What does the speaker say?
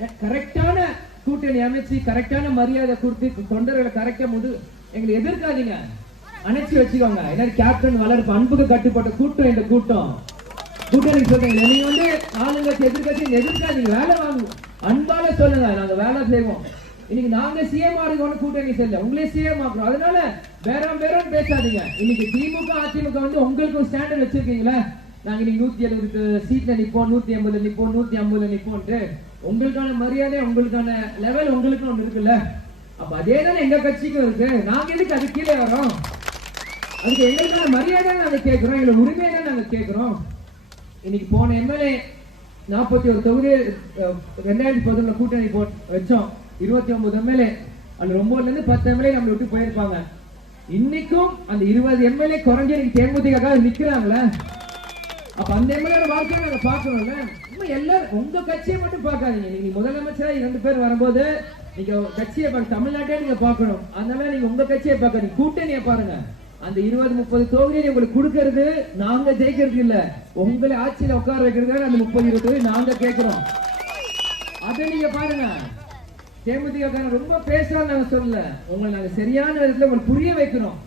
கரெக்டான கூட்டணி அமைச்சு கரெக்டான மரியாதை கொடுத்து தொண்டர்களை கரெக்டா எங்களை எதிர்க்காதீங்க, அணைச்சி வச்சுக்கோங்க. ஏன்னா கேப்டன் வளர்ப்பு அன்புக்கு கட்டுப்பட்ட கூட்டம் இந்த கூட்டம். கூட்டணி சொல்றீங்க, நீங்க ஆளுங்கட்சி எதிர்கட்சி எதிர்க்காதீங்க, வேலை வாங்குவோம். அன்பால சொல்லுங்க, நாங்க வேலை செய்வோம். இன்னைக்கு நாங்க சிஎம் ஆடுவோம், கூட்டணி செல்ல உங்களே சிஎம் ஆக்குறோம். அதனால வேற பேசாதீங்க. இன்னைக்கு திமுக அதிமுக உங்களுக்கு ஸ்டாண்டர்ட் வச்சிருக்கீங்களா? நாங்க இன்னைக்கு 170 சீட்ல நிப்போம், 180 நிப்போம், 150 நிப்போம்ட்டு உங்களுக்கான மரியாதை உங்களுக்கான லெவல் உங்களுக்கு ஒண்ணு இருக்குல்ல. அப்ப அதே தானே எங்க கட்சிக்கும் இருக்கு. நாங்க எதுக்கு அது கீழே வரோம்? அதுக்கு எங்களுக்கான மரியாதை நாங்க கேட்கிறோம், எங்களை உரிமையை நாங்க கேட்கிறோம். இன்னைக்கு போன எம்எல்ஏ 41 தொகுதி 2011 கூட்டணி வச்சோம், 29 எம்எல்ஏ. அந்த 9ல இருந்து 10 எம்எல்ஏ நம்மளை விட்டு போயிருப்பாங்க. இன்னைக்கும் அந்த 20 எம்எல்ஏ குறைஞ்ச தேமுதிக நிக்கிறாங்களே. அப்ப அந்த எம்எல்ஏ வாழ்க்கையை நாங்க பாக்கணும்ல. எல்லாரும் உங்க கட்சியை மட்டும் பாக்காதீங்க. நீங்க முதலமைச்சரா 2 பேர் வரும்போது நீங்க கட்சியை தமிழ்நாட்டே நீங்க பாக்கணும். அதனால நீங்க உங்க கட்சியை பாக்காதீங்க, கூட்டணியை பாருங்க. அந்த 20-30 தொகுதியை உங்களுக்கு கொடுக்கறது நாங்க ஜெயிக்கிறது இல்ல, உங்களை ஆட்சியில உட்கார வைக்கிறது. அந்த 30-20 தொகுதி நாங்க கேட்கிறோம், அதை நீங்க பாருங்க. தேமுதிக ரொம்ப பேசுறோம் நாங்க சொல்லல, உங்களை நாங்க சரியான விதத்துல உங்களுக்கு புரிய வைக்கிறோம்.